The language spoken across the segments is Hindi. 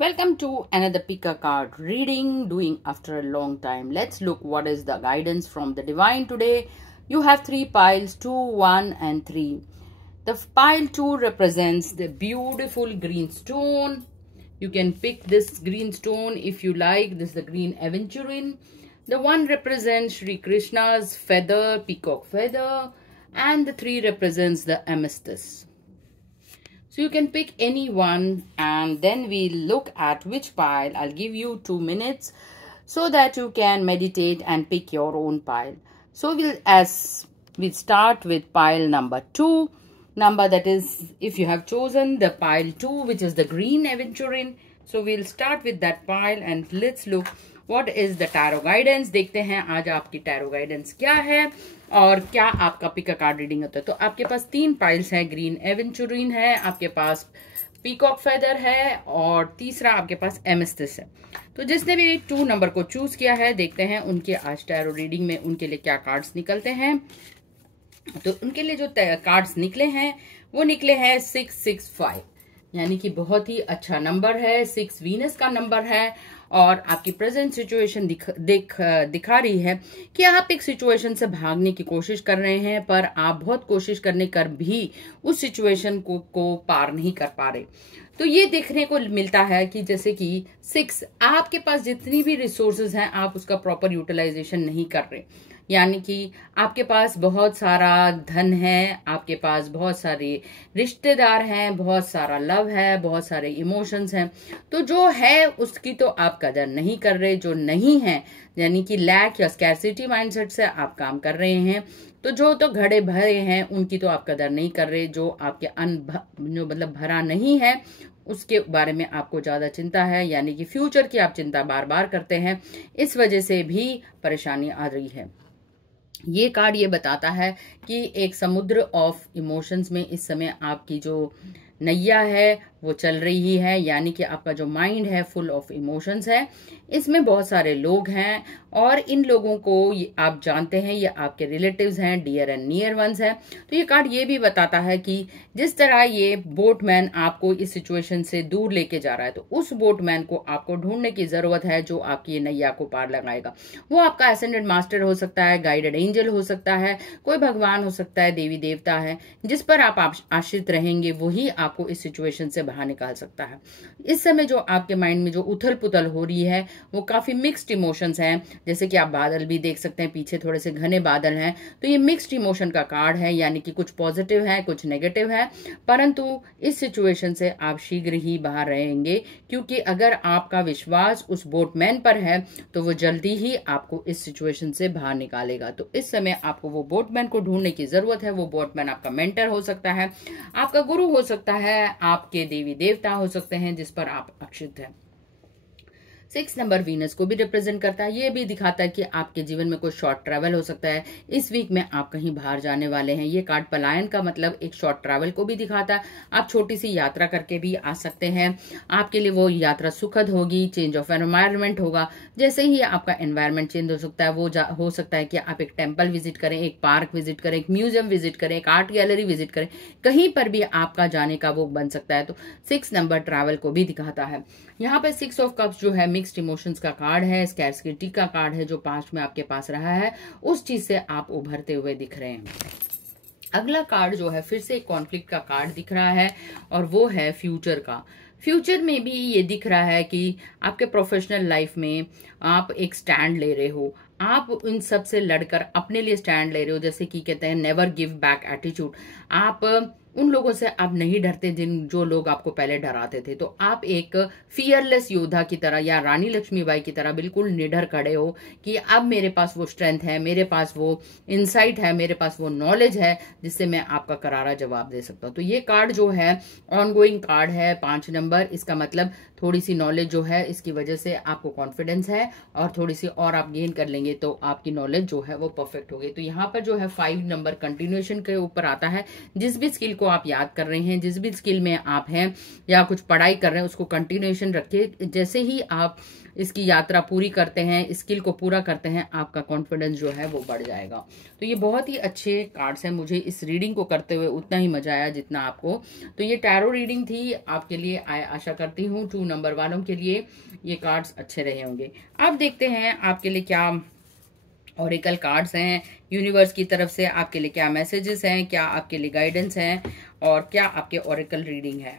Welcome to another pick a card reading doing after a long time. Let's look what is the guidance from the divine today. You have three piles, 2, 1 and 3. The pile 2 represents the beautiful green stone. You can pick this green stone if you like. This is the green aventurine. The 1 represents Shri Krishna's feather, peacock feather, and the 3 represents the amethyst. So you can pick any one and then we'll look at which pile. I'll give you 2 minutes so that you can meditate and pick your own pile. So we'll start with pile number 2. Number that is, if you have chosen the pile 2, which is the green aventurine. So we'll start with that pile and let's look what is the tarot guidance. देखते हैं आज आपकी tarot guidance क्या है और क्या आपका पिक अ कार्ड रीडिंग होता है। तो आपके पास 3 पाइल्स हैं, ग्रीन एवेंचुरिन है, आपके पास पीकॉक फेदर है और तीसरा आपके पास एमेस्टिस है। तो जिसने भी 2 नंबर को चूज किया है, देखते हैं उनके आज टैरो रीडिंग में उनके लिए क्या कार्ड्स निकलते हैं। तो उनके लिए जो कार्ड्स निकले हैं वो निकले हैं 665, यानी कि बहुत ही अच्छा नंबर है। 6 वीनस का नंबर है और आपकी प्रेजेंट सिचुएशन दिखा रही है कि आप एक सिचुएशन से भागने की कोशिश कर रहे हैं, पर आप बहुत कोशिश करने कर भी उस सिचुएशन को पार नहीं कर पा रहे। तो ये देखने को मिलता है कि जैसे कि 6 आपके पास जितनी भी रिसोर्सेज हैं आप उसका प्रॉपर यूटिलाइजेशन नहीं कर रहे, यानी कि आपके पास बहुत सारा धन है, आपके पास बहुत सारे रिश्तेदार हैं, बहुत सारा लव है, बहुत सारे इमोशंस हैं। तो जो है उसकी तो आप कदर नहीं कर रहे, जो नहीं है यानी कि लैक या स्कैरसिटी माइंडसेट से आप काम कर रहे हैं। तो जो तो घड़े भरे हैं उनकी तो आप कदर नहीं कर रहे, जो आपके जो मतलब भरा नहीं है उसके बारे में आपको ज्यादा चिंता है, यानी कि फ्यूचर की आप चिंता बार बार करते हैं, इस वजह से भी परेशानी आ रही है। ये कार्ड ये बताता है कि एक समुद्र ऑफ इमोशंस में इस समय आपकी जो नैया है वो चल रही है, यानी कि आपका जो माइंड है फुल ऑफ इमोशंस है। इसमें बहुत सारे लोग हैं और इन लोगों को आप जानते हैं, ये आपके रिलेटिव्स हैं, डियर एंड नियर वंस हैं। तो ये कार्ड ये भी बताता है कि जिस तरह ये बोटमैन आपको इस सिचुएशन से दूर लेके जा रहा है, तो उस बोटमैन को आपको ढूंढने की जरूरत है जो आपकी ये नैया को पार लगाएगा। वो आपका एसेंडेंट मास्टर हो सकता है, गाइडेड एंजल हो सकता है, कोई भगवान हो सकता है, देवी देवता है, जिस पर आप आश्रित रहेंगे वही आपको इस सिचुएशन से बाहर निकाल सकता है। इस समय जो आपके माइंड में जो उथल पुथल हो रही है वो काफी मिक्स्ड इमोशंस हैं, जैसे कि आप बादल भी देख सकते हैं, पीछे थोड़े से घने बादल हैं। तो ये मिक्स्ड इमोशन का कार्ड है, यानी कि कुछ पॉजिटिव है कुछ नेगेटिव है, परंतु इस सिचुएशन से आप शीघ्र ही बाहर रहेंगे, क्योंकि अगर आपका विश्वास उस बोटमैन पर है तो वो जल्दी ही आपको इस सिचुएशन से बाहर निकालेगा। तो इस समय आपको वो बोटमैन को ढूंढने की जरूरत है। वो बोटमैन आपका मेंटर हो सकता है, आपका गुरु हो सकता है, आपके देवी देवता हो सकते हैं जिस पर आप आश्रित हैं। 6 नंबर वीनस को भी रिप्रेजेंट करता है। ये भी दिखाता है कि आपके जीवन में कोई शॉर्ट ट्रैवल हो सकता है, इस वीक में आप कहीं बाहर जाने वाले हैं। ये कार्ड पलायन का मतलब एक शॉर्ट ट्रैवल को भी दिखाता है। आप छोटी सी यात्रा करके भी आ सकते हैं, आपके लिए वो यात्रा सुखद होगी, चेंज ऑफ एनवायरनमेंट होगा। जैसे ही आपका एनवायरनमेंट चेंज हो सकता है, वो हो सकता है कि आप एक टेम्पल विजिट करें, एक पार्क विजिट करें, एक म्यूजियम विजिट करें, एक आर्ट गैलरी विजिट करें, कहीं पर भी आपका जाने का वो बन सकता है। तो 6 नंबर ट्रैवल को भी दिखाता है। यहाँ पे 6 ऑफ कप्स जो है मिक्स्ड इमोशंस का कार्ड है, स्कैरसिटी का कार्ड है, जो पास्ट में आपके पास रहा है उस चीज से आप उभरते हुए दिख रहे हैं। अगला कार्ड जो है फिर से एक कॉन्फ्लिक्ट का कार्ड दिख रहा है और वो है फ्यूचर का। फ्यूचर में भी ये दिख रहा है कि आपके प्रोफेशनल लाइफ में आप एक स्टैंड ले रहे हो, आप इन सब से लड़कर अपने लिए स्टैंड ले रहे हो, जैसे कि कहते हैं नेवर गिव बैक एटीट्यूड। आप उन लोगों से आप नहीं डरते जो लोग आपको पहले डराते थे। तो आप एक फियरलेस योद्धा की तरह या रानी लक्ष्मीबाई की तरह बिल्कुल निडर खड़े हो कि अब मेरे पास वो स्ट्रेंथ है, मेरे पास वो इंसाइट है, मेरे पास वो नॉलेज है जिससे मैं आपका करारा जवाब दे सकता हूँ। तो ये कार्ड जो है ऑनगोइंग कार्ड है, 5 नंबर। इसका मतलब थोड़ी सी नॉलेज जो है इसकी वजह से आपको कॉन्फिडेंस है और थोड़ी सी और आप गेन कर लेंगे तो आपकी नॉलेज जो है वो परफेक्ट होगी। तो यहाँ पर जो है 5 नंबर कंटिन्यूएशन के ऊपर आता है। जिस भी स्किल को आप याद कर रहे हैं, जिस भी स्किल में आप हैं या कुछ पढ़ाई कर रहे हैं, उसको कंटिन्यूएशन रखिए। जैसे ही आप इसकी यात्रा पूरी करते हैं, स्किल को पूरा करते हैं, आपका कॉन्फिडेंस जो है वो बढ़ जाएगा। तो ये बहुत ही अच्छे कार्ड्स हैं। मुझे इस रीडिंग को करते हुए उतना ही मजा आया जितना आपको। तो ये टैरो रीडिंग थी आपके लिए। आशा करती हूँ 2 नंबर वालों के लिए ये कार्ड्स अच्छे रहे होंगे। अब देखते हैं आपके लिए क्या ऑरेकल कार्ड्स हैं, यूनिवर्स की तरफ से आपके लिए क्या मैसेजेस हैं, क्या आपके लिए गाइडेंस हैं और क्या आपके ऑरेकल रीडिंग है।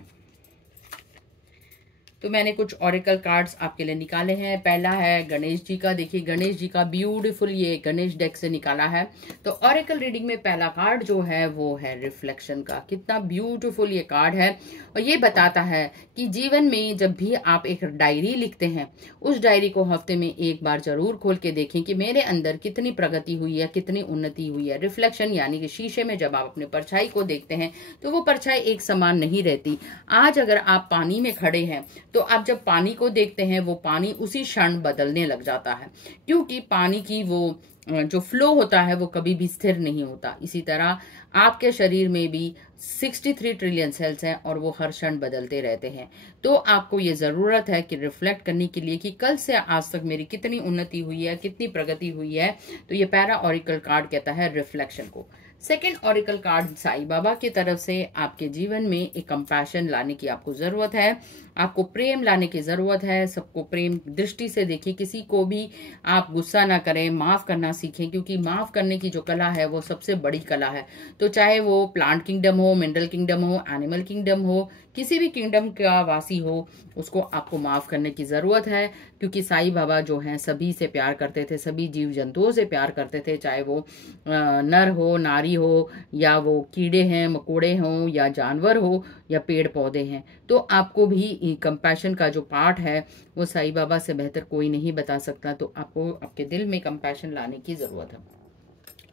तो मैंने कुछ ऑरेकल कार्ड्स आपके लिए निकाले हैं। पहला है गणेश जी का। देखिए गणेश जी का ब्यूटीफुल ये गणेश डेक से निकाला है। तो ऑरेकल रीडिंग में पहला कार्ड जो है वो है रिफ्लेक्शन का। कितना ब्यूटीफुल ये कार्ड है और ये बताता है कि जीवन में जब भी आप एक डायरी लिखते हैं, उस डायरी को हफ्ते में एक बार जरूर खोल के देखें कि मेरे अंदर कितनी प्रगति हुई है, कितनी उन्नति हुई है। रिफ्लेक्शन यानी कि शीशे में जब आप अपने परछाई को देखते हैं तो वो परछाई एक समान नहीं रहती। आज अगर आप पानी में खड़े हैं तो आप जब पानी को देखते हैं वो पानी उसी क्षण बदलने लग जाता है, क्योंकि पानी की वो जो फ्लो होता है वो कभी भी स्थिर नहीं होता। इसी तरह आपके शरीर में भी 63 ट्रिलियन सेल्स हैं और वो हर क्षण बदलते रहते हैं। तो आपको ये जरूरत है कि रिफ्लेक्ट करने के लिए कि कल से आज तक मेरी कितनी उन्नति हुई है, कितनी प्रगति हुई है। तो ये पैरा ऑरिकल कार्ड कहता है रिफ्लेक्शन को। Second auricle card Sai Baba की तरफ से आपके जीवन में एक कंपैशन लाने की आपको जरूरत है, आपको प्रेम लाने की जरूरत है। सबको प्रेम दृष्टि से देखिए, किसी को भी आप गुस्सा ना करें, माफ करना सीखें, क्योंकि माफ करने की जो कला है वो सबसे बड़ी कला है। तो चाहे वो प्लांट किंगडम हो, मिनरल किंगडम हो, एनिमल किंगडम हो, किसी भी किंगडम का वासी हो, उसको आपको माफ करने की जरूरत है। क्योंकि साईं बाबा जो हैं सभी से प्यार करते थे, सभी जीव जंतुओं से प्यार करते थे, चाहे वो नर हो, नारी हो, या वो कीड़े हैं, मकोड़े हों, या जानवर हो, या पेड़ पौधे हैं। तो आपको भी कंपैशन का जो पार्ट है वो साईं बाबा से बेहतर कोई नहीं बता सकता। तो आपको आपके दिल में कंपैशन लाने की जरूरत है।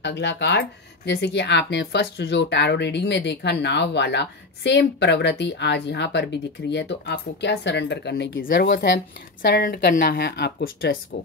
अगला कार्ड, जैसे कि आपने फर्स्ट जो टैरो रीडिंग में देखा नाव वाला, सेम प्रवृत्ति आज यहाँ पर भी दिख रही है। तो आपको क्या सरेंडर करने की जरूरत है? सरेंडर करना है आपको स्ट्रेस को।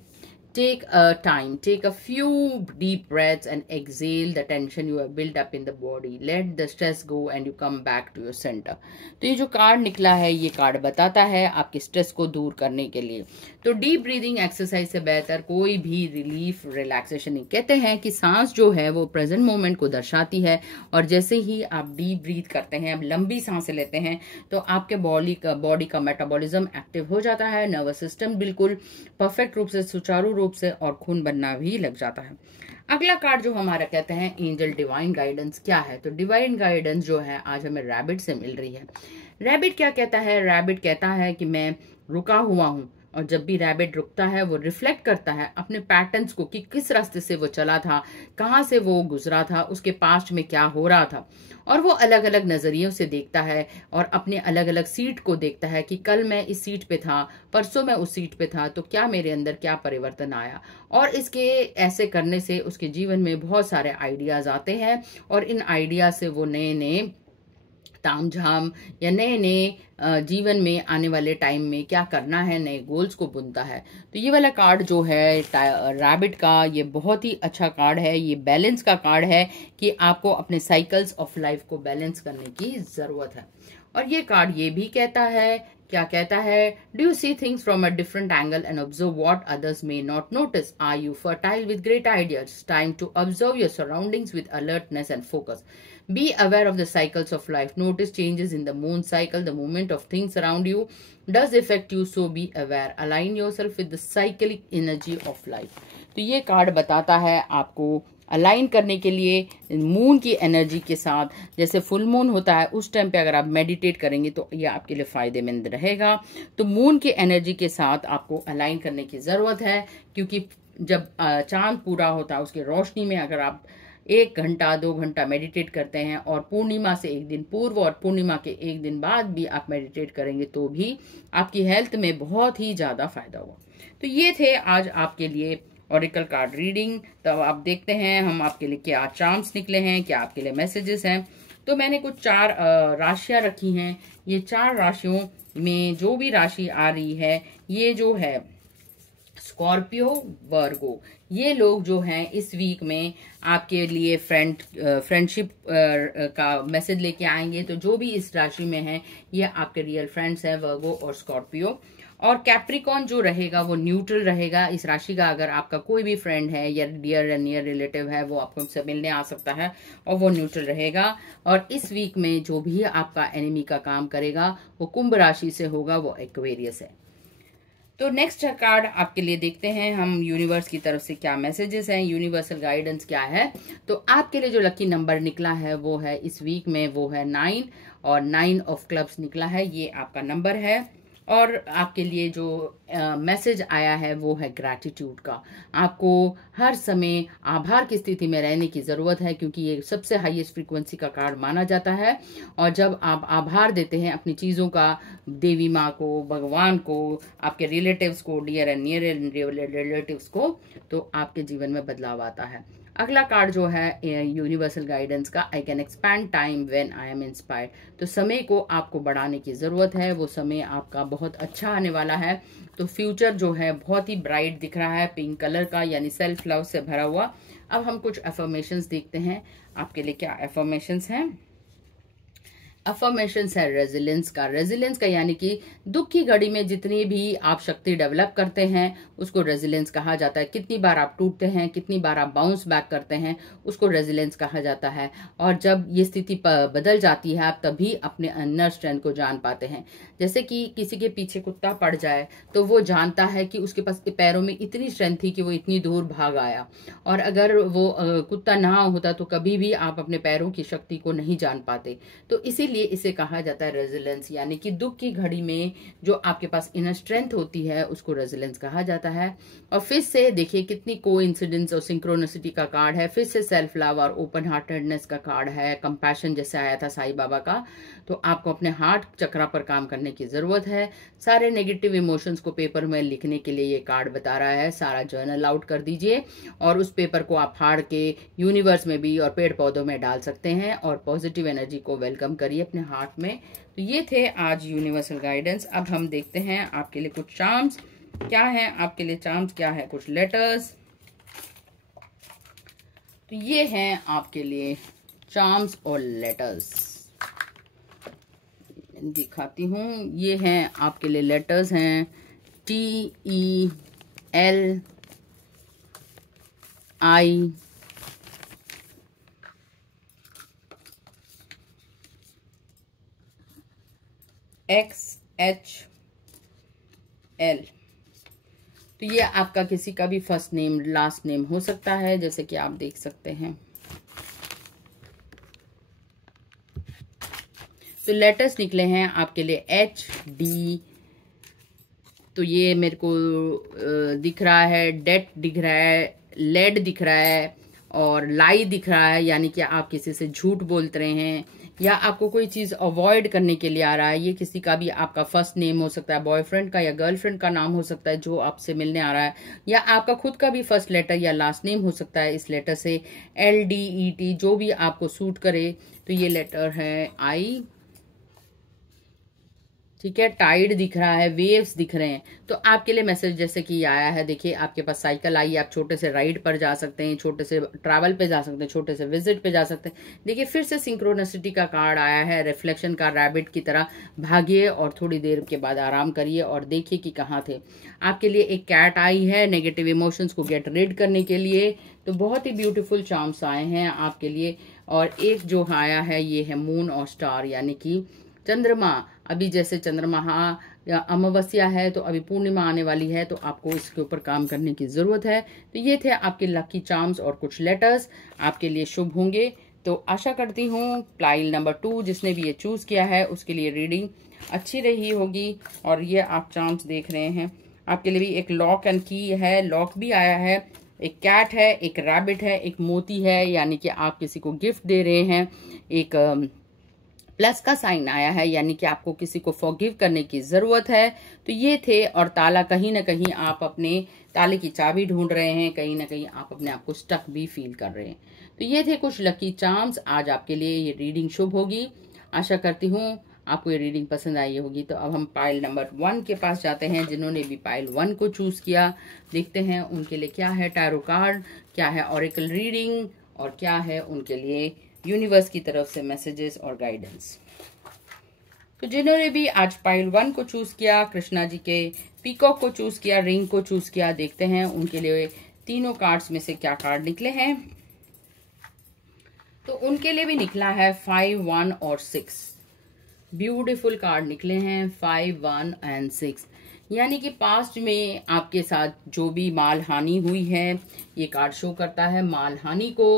Take a time, take a few deep breaths and exhale the tension you have built up in the body. Let the stress go and you come back to your center. तो ये जो कार्ड निकला है, ये कार्ड बताता है आपके स्ट्रेस को दूर करने के लिए। तो डीप ब्रीदिंग एक्सरसाइज से बेहतर कोई भी रिलीफ रिलैक्सेशन नहीं। कहते हैं कि सांस जो है वो प्रेजेंट मोमेंट को दर्शाती है, और जैसे ही आप डीप ब्रीथ करते हैं, आप लंबी सांसें लेते हैं, तो आपके बॉडी का मेटाबॉलिज्म एक्टिव हो जाता है, नर्वस सिस्टम बिल्कुल परफेक्ट रूप से, सुचारू रूप से, और खून बनना भी लग जाता है। अगला कार्ड जो हमारा कहते हैं एंजल डिवाइन गाइडेंस क्या है। तो डिवाइन गाइडेंस जो है आज हमें रैबिट से मिल रही है। रैबिट क्या कहता है? रैबिट कहता है कि मैं रुका हुआ हूं, और जब भी रैबिट रुकता है वो रिफ्लेक्ट करता है अपने पैटर्न्स को कि किस रास्ते से वो चला था, कहाँ से वो गुजरा था, उसके पास्ट में क्या हो रहा था, और वो अलग अलग नजरियों से देखता है और अपने अलग अलग सीट को देखता है कि कल मैं इस सीट पे था, परसों मैं उस सीट पे था, तो क्या मेरे अंदर क्या परिवर्तन आया। और इसके ऐसे करने से उसके जीवन में बहुत सारे आइडियाज आते हैं, और इन आइडिया से वो नए नए तामझाम या नए नए जीवन में आने वाले टाइम में क्या करना है, नए गोल्स को बुनता है। तो ये वाला कार्ड जो है रैबिट का, ये बहुत ही अच्छा कार्ड है। ये बैलेंस का कार्ड है कि आपको अपने साइकिल्स ऑफ लाइफ को बैलेंस करने की जरूरत है। और ये कार्ड ये भी कहता है, क्या कहता है? Do you see things from a different angle and observe what others may not notice? Are you fertile with great ideas? Time to observe your surroundings with alertness and focus. Be aware of the cycles of life. Notice changes in the moon cycle. The movement of things around you does affect you, so be aware. Align yourself with the cyclic energy of life. तो ये कार्ड बताता है आपको अलाइन करने के लिए मून की एनर्जी के साथ। जैसे फुल मून होता है उस टाइम पे अगर आप मेडिटेट करेंगे तो ये आपके लिए फायदेमंद रहेगा। तो मून की एनर्जी के साथ आपको अलाइन करने की जरूरत है, क्योंकि जब चांद पूरा होता है उसकी रोशनी में अगर आप 1 घंटा 2 घंटा मेडिटेट करते हैं, और पूर्णिमा से एक दिन पूर्व और पूर्णिमा के एक दिन बाद भी आप मेडिटेट करेंगे, तो भी आपकी हेल्थ में बहुत ही ज्यादा फायदा होगा। तो ये थे आज आपके लिए ऑरिकल कार्ड रीडिंग। तो आप देखते हैं हम आपके लिए क्या चार्म्स निकले हैं, क्या आपके लिए मैसेजेस हैं। तो मैंने कुछ 4 राशियां रखी हैं। ये 4 राशियों में जो भी राशि आ रही है, ये जो है स्कॉर्पियो, वर्गो, ये लोग जो हैं इस वीक में आपके लिए फ्रेंडशिप का मैसेज लेके आएंगे। तो जो भी इस राशि में है ये आपके रियल फ्रेंड्स हैं, वर्गो और स्कॉर्पियो। और कैप्रिकॉन जो रहेगा वो न्यूट्रल रहेगा इस राशि का। अगर आपका कोई भी फ्रेंड है या डियर या नियर रिलेटिव है वो आपको उनसे मिलने आ सकता है और वो न्यूट्रल रहेगा। और इस वीक में जो भी आपका एनिमी का काम करेगा वो कुंभ राशि से होगा, वो एक्वेरियस है। तो नेक्स्ट कार्ड आपके लिए देखते हैं हम यूनिवर्स की तरफ से क्या मैसेजेस हैं, यूनिवर्सल गाइडेंस क्या है। तो आपके लिए जो लकी नंबर निकला है वो है इस वीक में वो है 9 और 9 ऑफ क्लब्स निकला है, ये आपका नंबर है। और आपके लिए जो मैसेज आया है वो है ग्रैटिट्यूड का। आपको हर समय आभार की स्थिति में रहने की ज़रूरत है क्योंकि ये सबसे हाईएस्ट फ्रीक्वेंसी का कार्ड माना जाता है। और जब आप आभार देते हैं अपनी चीज़ों का, देवी माँ को, भगवान को, आपके रिलेटिव्स को, डियर एंड नियर रिलेटिव्स को, तो आपके जीवन में बदलाव आता है। अगला कार्ड जो है यूनिवर्सल गाइडेंस का, I can expand time when I am inspired. तो समय को आपको बढ़ाने की ज़रूरत है, वो समय आपका बहुत अच्छा आने वाला है। तो फ्यूचर जो है बहुत ही ब्राइट दिख रहा है, पिंक कलर का, यानी सेल्फ लव से भरा हुआ। अब हम कुछ अफर्मेशंस देखते हैं आपके लिए क्या अफर्मेशंस हैं। अफर्मेशंस है रेजिलेंस का यानी कि दुख की घड़ी में जितनी भी आप शक्ति डेवलप करते हैं उसको रेजिलेंस कहा जाता है। कितनी बार आप टूटते हैं, कितनी बार आप बाउंस बैक करते हैं, उसको रेजिलेंस कहा जाता है। और जब ये स्थिति बदल जाती है आप तभी अपने इनर स्ट्रेंथ को जान पाते हैं। जैसे कि किसी के पीछे कुत्ता पड़ जाए तो वो जानता है कि उसके पास पैरों में इतनी स्ट्रेंथ थी कि वो इतनी दूर भाग आया, और अगर वो कुत्ता ना होता तो कभी भी आप अपने पैरों की शक्ति को नहीं जान पाते। तो इसीलिए इसे कहा जाता है रेजिलेंस, यानी कि दुख की घड़ी में जो आपके पास इनर स्ट्रेंथ होती है उसको रेजिलेंस कहा जाता है। और फिर से देखिए कितनी कोइंसिडेंस और सिंक्रोनिसिटी का कार्ड है। फिर से सेल्फ लव और ओपन हार्टेडनेस का कार्ड है, कंपैशन जैसे आया था साईं बाबा का। तो आपको अपने हार्ट चक्रा पर काम करने की जरूरत है। सारे नेगेटिव इमोशंस को पेपर में लिखने के लिए ये कार्ड बता रहा है। सारा जर्नल आउट कर दीजिए और उस पेपर को आप फाड़ के यूनिवर्स में भी और पेड़ पौधों में डाल सकते हैं और पॉजिटिव एनर्जी को वेलकम करिए अपने हार्ट में। तो ये थे आज यूनिवर्सल गाइडेंस। अब हम देखते हैं आपके लिए कुछ चार्म्स क्या है, आपके लिए चार्म्स क्या है, कुछ लेटर्स। तो ये हैं आपके लिए चार्म्स और लेटर्स, दिखाती हूँ। ये हैं आपके लिए लेटर्स हैं TEIXHL। तो ये आपका किसी का भी फर्स्ट नेम लास्ट नेम हो सकता है, जैसे कि आप देख सकते हैं। तो लेटर्स निकले हैं आपके लिए HD। तो ये मेरे को दिख रहा है, डेट दिख रहा है, लेड दिख रहा है और लाई दिख रहा है, यानी कि आप किसी से झूठ बोलते रहे हैं या आपको कोई चीज अवॉइड करने के लिए आ रहा है। ये किसी का भी आपका फर्स्ट नेम हो सकता है, बॉयफ्रेंड का या गर्लफ्रेंड का नाम हो सकता है जो आपसे मिलने आ रहा है, या आपका खुद का भी फर्स्ट लेटर या लास्ट नेम हो सकता है इस लेटर से, LDET, जो भी आपको सूट करे। तो ये लेटर है I, ठीक है। टाइड दिख रहा है, वेव्स दिख रहे हैं। तो आपके लिए मैसेज जैसे कि आया है, देखिए आपके पास साइकिल आई, आप छोटे से राइड पर जा सकते हैं, छोटे से ट्रैवल पे जा सकते हैं, छोटे से विजिट पे जा सकते हैं। देखिए फिर से सिंक्रोनिसिटी का कार्ड आया है, रिफ्लेक्शन का, रैबिट की तरह भागिए और थोड़ी देर के बाद आराम करिए और देखिए कि कहाँ थे। आपके लिए एक कैट आई है नेगेटिव इमोशंस को गेट रिड करने के लिए। तो बहुत ही ब्यूटीफुल चार्म्स आए हैं आपके लिए। और एक जो आया है ये है मून और स्टार, यानी कि चंद्रमा। अभी जैसे चंद्रमा या अमावस्या है तो अभी पूर्णिमा आने वाली है, तो आपको इसके ऊपर काम करने की जरूरत है। तो ये थे आपके लकी चार्म्स और कुछ लेटर्स आपके लिए शुभ होंगे। तो आशा करती हूँ पाइल नंबर 2 जिसने भी ये चूज किया है उसके लिए रीडिंग अच्छी रही होगी। और ये आप चार्म्स देख रहे हैं, आपके लिए भी एक लॉक एंड की है, लॉक भी आया है, एक कैट है, एक रैबिट है, एक मोती है, यानी कि आप किसी को गिफ्ट दे रहे हैं, एक प्लस का साइन आया है, यानी कि आपको किसी को फॉरगिव करने की जरूरत है। तो ये थे। और ताला, कहीं ना कहीं आप अपने ताले की चाबी ढूंढ रहे हैं, कहीं ना कहीं आप अपने आप को स्टक भी फील कर रहे हैं। तो ये थे कुछ लकी चार्म्स। आज आपके लिए ये रीडिंग शुभ होगी। आशा करती हूँ आपको ये रीडिंग पसंद आई होगी। तो अब हम पाइल नंबर 1 के पास जाते हैं। जिन्होंने भी पाइल 1 को चूज किया, देखते हैं उनके लिए क्या है टैरो कार्ड, क्या है ऑरेकल रीडिंग और क्या है उनके लिए यूनिवर्स की तरफ से मैसेजेस और गाइडेंस। तो जिन्होंने भी आज पाइल 1 को चूज किया, कृष्णा जी के पीकॉक को चूज किया, रिंग को चूज किया, देखते हैं उनके लिए तीनों कार्ड्स में से क्या कार्ड निकले हैं। तो उनके लिए भी निकला है 5, 1 और 6। ब्यूटीफुल कार्ड निकले हैं 5, 1 एंड 6। यानी कि पास्ट में आपके साथ जो भी माल हानि हुई है, ये कार्ड शो करता है माल हानि को।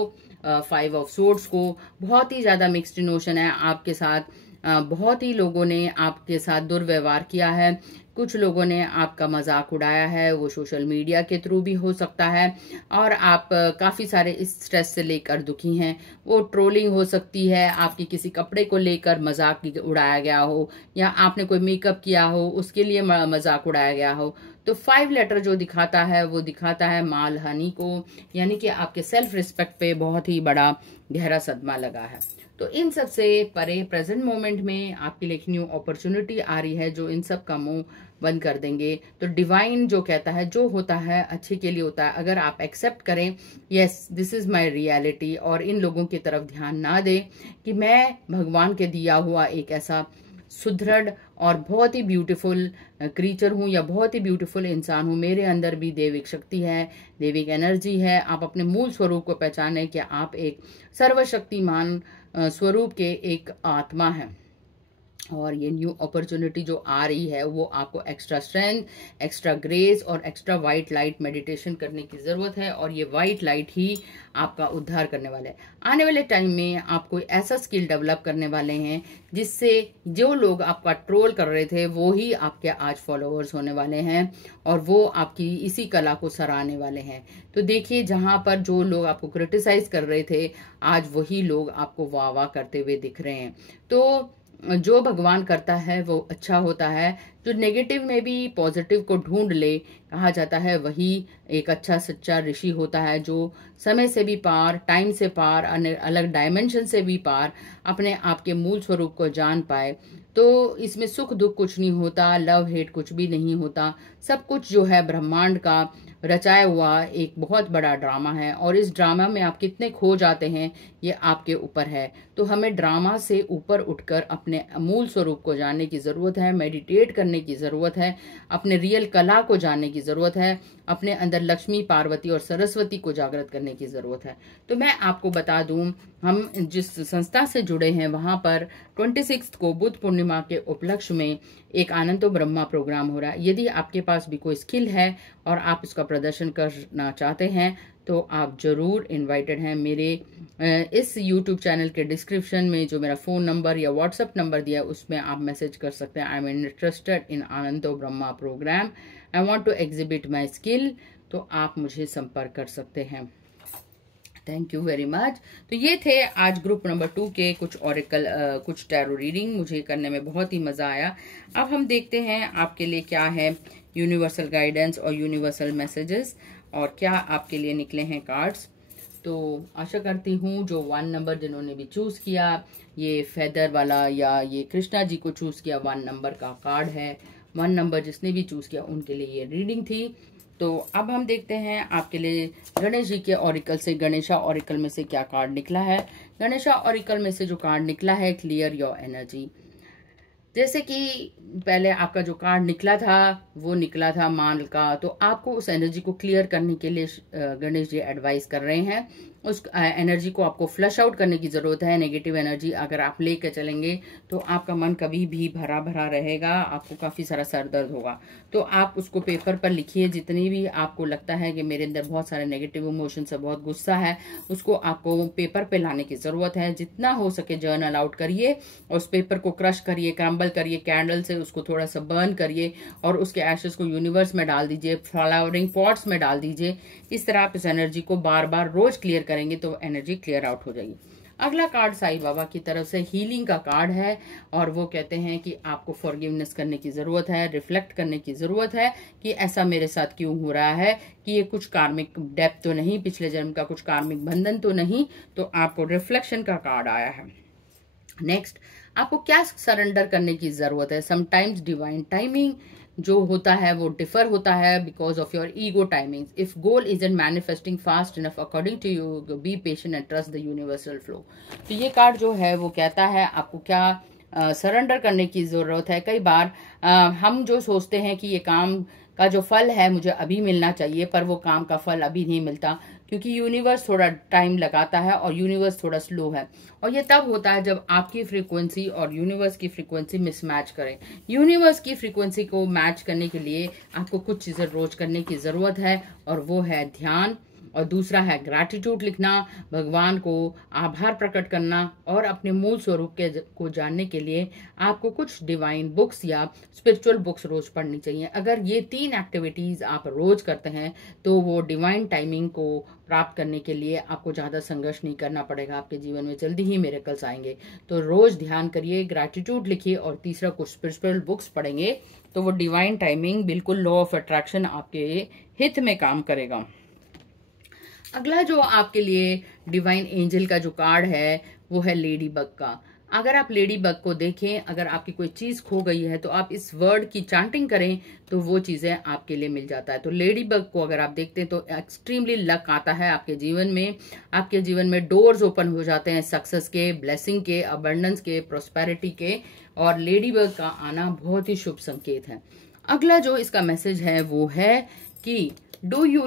5 ऑफ सोर्ड्स को बहुत ही ज्यादा मिक्स्ड इमोशन है आपके साथ। बहुत ही लोगों ने आपके साथ दुर्व्यवहार किया है, कुछ लोगों ने आपका मजाक उड़ाया है, वो सोशल मीडिया के थ्रू भी हो सकता है, और आप काफी सारे इस स्ट्रेस से लेकर दुखी हैं। वो ट्रोलिंग हो सकती है, आपके किसी कपड़े को लेकर मजाक उड़ाया गया हो, या आपने कोई मेकअप किया हो उसके लिए मजाक उड़ाया गया हो। तो 5 लेटर जो दिखाता है वो दिखाता है माल हानि को, यानी कि आपके सेल्फ रिस्पेक्ट पे बहुत ही बड़ा गहरा सदमा लगा है। तो इन सब से परे प्रेजेंट मोमेंट में आपके लिए एक न्यू अपॉर्चुनिटी आ रही है जो इन सब का मुंह बंद कर देंगे। तो डिवाइन जो कहता है जो होता है अच्छे के लिए होता है, अगर आप एक्सेप्ट करें yes this is my reality, और इन लोगों की तरफ ध्यान ना दें कि मैं भगवान के दिया हुआ एक ऐसा सुदृढ़ और बहुत ही ब्यूटीफुल क्रीचर हूँ या बहुत ही ब्यूटीफुल इंसान हूँ, मेरे अंदर भी देविक शक्ति है, देविक एनर्जी है। आप अपने मूल स्वरूप को पहचाने कि आप एक सर्वशक्तिमान स्वरूप के एक आत्मा है, और ये न्यू अपॉर्चुनिटी जो आ रही है वो आपको एक्स्ट्रा स्ट्रेंथ, एक्स्ट्रा ग्रेस और एक्स्ट्रा वाइट लाइट मेडिटेशन करने की जरूरत है, और ये वाइट लाइट ही आपका उद्धार करने वाला है। आने वाले टाइम में आप कोई ऐसा स्किल डेवलप करने वाले हैं जिससे जो लोग आपका ट्रोल कर रहे थे वो ही आपके आज फॉलोअर्स होने वाले हैं, और वो आपकी इसी कला को सराहने वाले हैं। तो देखिए जहां पर जो लोग आपको क्रिटिसाइज कर रहे थे, आज वही लोग आपको वाह वाह करते हुए दिख रहे हैं। तो जो भगवान करता है वो अच्छा होता है, जो नेगेटिव में भी पॉजिटिव को ढूंढ ले, कहा जाता है वही एक अच्छा सच्चा ऋषि होता है, जो समय से भी पार, टाइम से पार, अलग डायमेंशन से भी पार अपने आप के मूल स्वरूप को जान पाए। तो इसमें सुख दुख कुछ नहीं होता, लव हेट कुछ भी नहीं होता, सब कुछ जो है ब्रह्मांड का रचाया हुआ एक बहुत बड़ा ड्रामा है, और इस ड्रामा में आप कितने खो जाते हैं ये आपके ऊपर है। तो हमें ड्रामा से ऊपर उठकर अपने मूल स्वरूप को जानने की जरूरत है, मेडिटेट करने की जरूरत है, अपने रियल कला को जानने की जरूरत है, अपने अंदर लक्ष्मी, पार्वती और सरस्वती को जागृत करने की जरूरत है। तो मैं आपको बता दूं, हम जिस संस्था से जुड़े हैं वहां पर 26 को बुद्ध पूर्णिमा के उपलक्ष्य में एक आनंदो ब्रह्मा प्रोग्राम हो रहा है। यदि आपके पास भी कोई स्किल है और आप इसका प्रदर्शन करना चाहते हैं तो आप जरूर इनवाइटेड हैं। मेरे इस YouTube चैनल के डिस्क्रिप्शन में जो मेरा फोन नंबर या व्हाट्सएप नंबर दिया है उसमें आप मैसेज कर सकते हैं, I am interested in Anando Brahma program, I want to exhibit my skill, तो आप मुझे संपर्क कर सकते हैं। Thank you very much. तो ये थे आज ग्रुप नंबर 2 के कुछ ऑरेकल कुछ टैरो रीडिंग, मुझे करने में बहुत ही मजा आया। अब हम देखते हैं आपके लिए क्या है यूनिवर्सल गाइडेंस और यूनिवर्सल मैसेजेस, और क्या आपके लिए निकले हैं कार्ड्स। तो आशा करती हूँ जो 1 नंबर जिन्होंने भी चूज किया, ये फेदर वाला या ये कृष्णा जी को चूज किया, 1 नंबर का कार्ड है। 1 नंबर जिसने भी चूज किया उनके लिए ये रीडिंग थी। तो अब हम देखते हैं आपके लिए गणेश जी के ऑरिकल से, गणेशा ऑरिकल में से क्या कार्ड निकला है। गणेशा ऑरिकल में से जो कार्ड निकला है, क्लियर योर एनर्जी। जैसे कि पहले आपका जो कार्ड निकला था वो निकला था माल का, तो आपको उस एनर्जी को क्लियर करने के लिए गणेश जी एडवाइस कर रहे हैं। उस एनर्जी को आपको फ्लश आउट करने की जरूरत है। नेगेटिव एनर्जी अगर आप लेकर चलेंगे तो आपका मन कभी भी भरा भरा रहेगा, आपको काफी सारा सर दर्द होगा। तो आप उसको पेपर पर लिखिए, जितनी भी आपको लगता है कि मेरे अंदर बहुत सारे नेगेटिव इमोशंस है, बहुत गुस्सा है, उसको आपको पेपर पे लाने की जरूरत है। जितना हो सके जर्नल आउट करिए और उस पेपर को क्रश करिए, क्रम्बल करिए, कैंडल से उसको थोड़ा सा बर्न करिए और उसके एशेस को यूनिवर्स में डाल दीजिए, फ्लावरिंग पॉट्स में डाल दीजिए। इस तरह आप इस एनर्जी को बार बार रोज क्लियर करेंगे तो एनर्जी क्लियर आउट हो जाएगी। अगला कार्ड साईं बाबा की तरफ से हीलिंग का कार्ड है, और वो कहते हैं कि आपको फॉरगिवनेस करने की जरूरत है, रिफ्लेक्ट करने की जरूरत है कि ऐसा मेरे साथ क्यों हो रहा है, कि ये कुछ कार्मिक डेप्थ तो नहीं, पिछले जन्म का कुछ कार्मिक बंधन तो नहीं। तो आपको रिफ्लेक्शन का कार्ड आया है। नेक्स्ट, आपको क्या सरेंडर करने की जरूरत है। समटाइम्स डिवाइन टाइमिंग जो होता है वो डिफर होता है because of your ego timing. If goal is in manifesting fast enough according to you, be patient and trust the universal flow. तो ये कार्ड जो है वो कहता है आपको क्या सरेंडर करने की ज़रूरत है। कई बार हम जो सोचते हैं कि ये काम का जो फल है मुझे अभी मिलना चाहिए, पर वो काम का फल अभी नहीं मिलता क्योंकि यूनिवर्स थोड़ा टाइम लगाता है और यूनिवर्स थोड़ा स्लो है। और ये तब होता है जब आपकी फ्रीक्वेंसी और यूनिवर्स की फ्रीक्वेंसी मिसमैच करें। यूनिवर्स की फ्रीक्वेंसी को मैच करने के लिए आपको कुछ चीज़ें रोज करने की ज़रूरत है, और वो है ध्यान, और दूसरा है ग्रैटिट्यूड लिखना, भगवान को आभार प्रकट करना, और अपने मूल स्वरूप को जानने के लिए आपको कुछ डिवाइन बुक्स या स्पिरिचुअल बुक्स रोज पढ़नी चाहिए। अगर ये 3 एक्टिविटीज आप रोज करते हैं तो वो डिवाइन टाइमिंग को प्राप्त करने के लिए आपको ज़्यादा संघर्ष नहीं करना पड़ेगा। आपके जीवन में जल्दी ही मिरेकल्स आएंगे। तो रोज ध्यान करिए, ग्रैटिट्यूड लिखिए, और तीसरा कुछ स्पिरिचुअल बुक्स पढ़ेंगे तो वो डिवाइन टाइमिंग बिल्कुल लॉ ऑफ अट्रैक्शन आपके हित में काम करेगा। अगला जो आपके लिए डिवाइन एंजल का जो कार्ड है वो है लेडी बग का। अगर आप लेडी बग को देखें, अगर आपकी कोई चीज खो गई है तो आप इस वर्ड की चांटिंग करें तो वो चीजें आपके लिए मिल जाता है। तो लेडी बग को अगर आप देखते हैं तो एक्सट्रीमली लक आता है आपके जीवन में। आपके जीवन में डोर्स ओपन हो जाते हैं सक्सेस के, ब्लेसिंग के, अबंडेंस के, प्रोस्पेरिटी के, और लेडी बग का आना बहुत ही शुभ संकेत है। अगला जो इसका मैसेज है वो है कि do you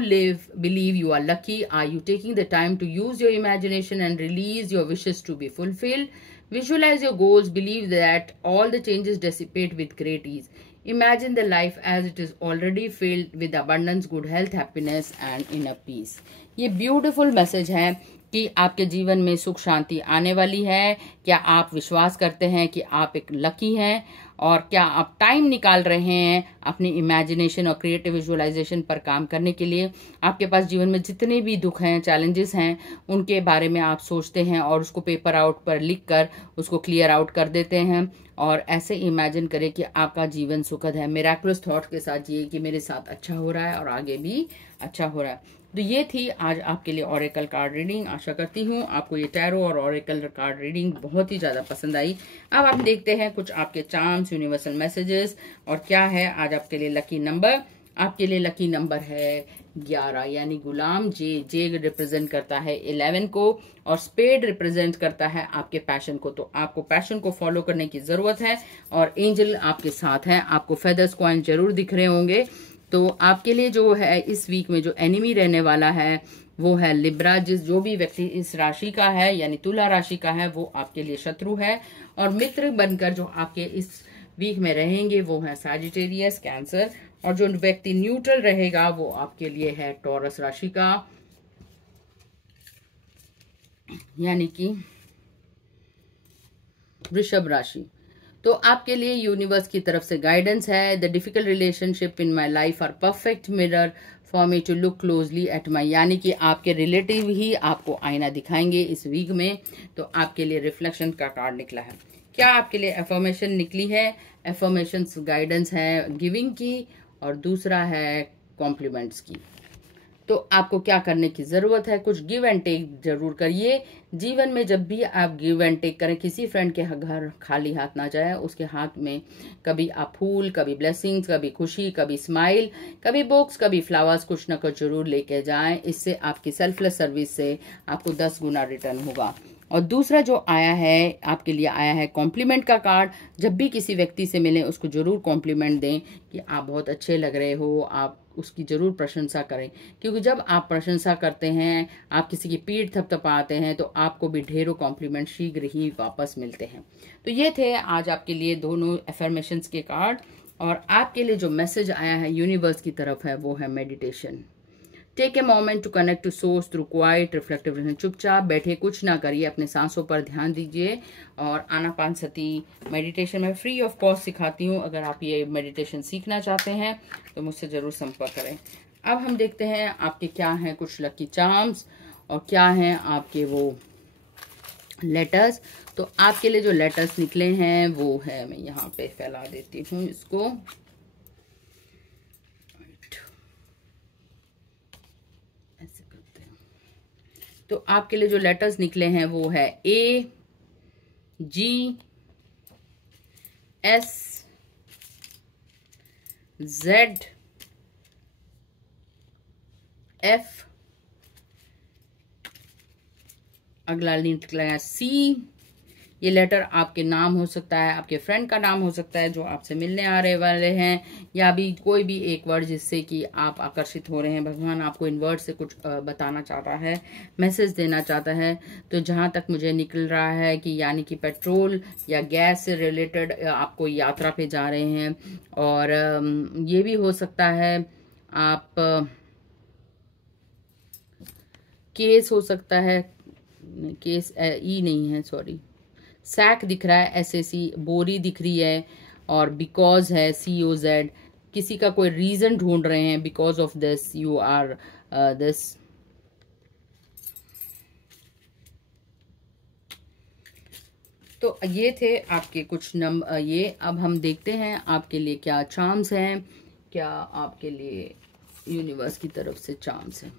believe you are lucky? Are you taking the time to use your imagination and release your wishes to be fulfilled? Visualize your goals. Believe that all the changes dissipate with great ease. Imagine the life as it is already filled with abundance, good health, happiness and inner peace. ये beautiful message है कि आपके जीवन में सुख शांति आने वाली है। क्या आप विश्वास करते हैं कि आप एक लकी हैं, और क्या आप टाइम निकाल रहे हैं अपनी इमेजिनेशन और क्रिएटिव विजुअलाइजेशन पर काम करने के लिए। आपके पास जीवन में जितने भी दुख हैं, चैलेंजेस हैं, उनके बारे में आप सोचते हैं और उसको पेपर आउट पर लिख कर उसको क्लियर आउट कर देते हैं, और ऐसे इमेजिन करें कि आपका जीवन सुखद है। मिरेकुलस थॉट के साथ जिए कि मेरे साथ अच्छा हो रहा है और आगे भी अच्छा हो रहा है। तो ये थी आज आपके लिए ओरेकल कार्ड रीडिंग। आशा करती हूँ आपको ये टैरो और ओरेकल कार्ड रीडिंग बहुत ही ज़्यादा पसंद आई। अब आप देखते हैं कुछ आपके चार्म्स, यूनिवर्सल मैसेजेस, और क्या है आज आपके लिए लकी नंबर। आपके लिए लकी नंबर है 11, यानी गुलाम। जे रिप्रेजेंट करता है 11 को, और स्पेड रिप्रेजेंट करता है आपके पैशन को। तो आपको पैशन को फॉलो करने की जरूरत है, और एंजल आपके साथ है। आपको फेदर्स कॉइन जरूर दिख रहे होंगे। तो आपके लिए जो है इस वीक में जो एनिमी रहने वाला है वो है लिब्रा। जो भी व्यक्ति इस राशि का है यानी तुला राशि का है वो आपके लिए शत्रु है, और मित्र बनकर जो आपके इस वीक में रहेंगे वो है सैजिटेरियस, कैंसर, और जो व्यक्ति न्यूट्रल रहेगा वो आपके लिए है टॉरस राशि का, यानी कि वृषभ राशि। तो आपके लिए यूनिवर्स की तरफ से गाइडेंस है। The difficult relationship in my life are perfect mirror for me to look closely at my, यानी कि आपके रिलेटिव ही आपको आईना दिखाएंगे इस वीक में। तो आपके लिए रिफ्लेक्शन का कार्ड निकला है। क्या आपके लिए एफर्मेशन निकली है? एफर्मेशन गाइडेंस है गिविंग की, और दूसरा है कॉम्प्लीमेंट्स की। तो आपको क्या करने की जरूरत है? कुछ गिव एंड टेक जरूर करिए। जीवन में जब भी आप गिव एंड टेक करें, किसी फ्रेंड के घर खाली हाथ ना जाए। उसके हाथ में कभी आप फूल, कभी ब्लेसिंग्स, कभी खुशी, कभी स्माइल, कभी बुक्स, कभी फ्लावर्स, कुछ न कुछ जरूर लेके जाएं। इससे आपकी सेल्फलेस सर्विस से आपको 10 गुना रिटर्न होगा। और दूसरा जो आया है आपके लिए आया है कॉम्प्लीमेंट का कार्ड। जब भी किसी व्यक्ति से मिलें उसको जरूर कॉम्प्लीमेंट दें कि आप बहुत अच्छे लग रहे हो, आप उसकी जरूर प्रशंसा करें, क्योंकि जब आप प्रशंसा करते हैं, आप किसी की पीठ थपथपाते हैं, तो आपको भी ढेरों कॉम्प्लीमेंट शीघ्र ही वापस मिलते हैं। तो ये थे आज आपके लिए दोनों एफर्मेशंस के कार्ड, और आपके लिए जो मैसेज आया है यूनिवर्स की तरफ है वो है meditation. Take a moment to connect to source through quiet reflective relation. चुपचाप बैठे, कुछ ना करिए, अपने सांसों पर ध्यान दीजिए। और आनापानसती मेडिटेशन में फ्री ऑफ कॉस्ट सिखाती हूँ। अगर आप ये मेडिटेशन सीखना चाहते हैं तो मुझसे जरूर संपर्क करें। अब हम देखते हैं आपके क्या हैं कुछ लकी चार्म्स, और क्या हैं आपके वो लेटर्स। तो आपके लिए जो लेटर्स निकले हैं वो है, मैं यहाँ पे फैला देती हूँ इसको। तो आपके लिए जो लेटर्स निकले हैं वो है A, G S Z F, अगला निकला है C। ये लेटर आपके नाम हो सकता है, आपके फ्रेंड का नाम हो सकता है जो आपसे मिलने आ रहे वाले हैं, या भी कोई भी एक वर्ड जिससे कि आप आकर्षित हो रहे हैं। भगवान आपको इन वर्ड से कुछ बताना चाहता है, मैसेज देना चाहता है। तो जहाँ तक मुझे निकल रहा है कि यानी कि पेट्रोल या गैस से रिलेटेड आप कोई यात्रा पे जा रहे हैं, और ये भी हो सकता है आप केस हो सकता है, केस ई नहीं है, सॉरी, सैक दिख रहा है, SAC, बोरी दिख रही है, और बिकॉज है, COZ। किसी का कोई रीजन ढूंढ रहे हैं, because of this you are this. तो ये थे आपके कुछ नंबर। ये अब हम देखते हैं आपके लिए क्या चार्म्स हैं, क्या आपके लिए यूनिवर्स की तरफ से चार्म्स हैं।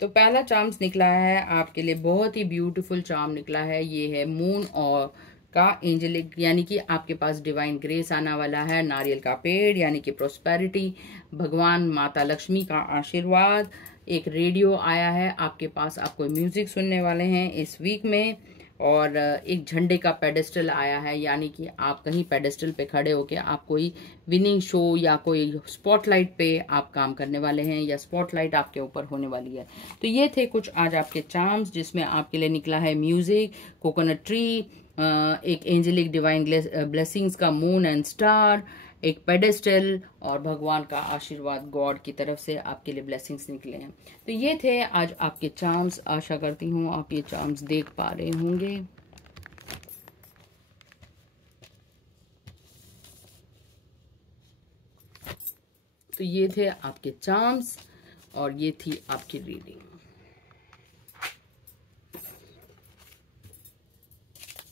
तो पहला चार्म्स निकला है आपके लिए, बहुत ही ब्यूटीफुल चार्म निकला है। ये है मून और का एंजेलिक, यानी कि आपके पास डिवाइन ग्रेस आने वाला है। नारियल का पेड़ यानी कि प्रोस्पेरिटी, भगवान माता लक्ष्मी का आशीर्वाद। एक रेडियो आया है आपके पास, आप कोई म्यूजिक सुनने वाले हैं इस वीक में। और एक झंडे का पेडेस्टल आया है, यानी कि आप कहीं पेडेस्टल पे खड़े होके आप कोई विनिंग शो या कोई स्पॉटलाइट पे आप काम करने वाले हैं, या स्पॉटलाइट आपके ऊपर होने वाली है। तो ये थे कुछ आज आपके चार्म्स, जिसमें आपके लिए निकला है म्यूजिक, कोकोनट ट्री, एक एंजेलिक डिवाइन ब्लेसिंग्स का मून एंड स्टार, एक पेडेस्टल, और भगवान का आशीर्वाद गॉड की तरफ से आपके लिए ब्लेसिंग्स निकले हैं। तो ये थे आज आपके चार्म्स। आशा करती हूँ आप ये चार्म्स देख पा रहे होंगे। तो ये थे आपके चार्म्स और ये थी आपकी रीडिंग।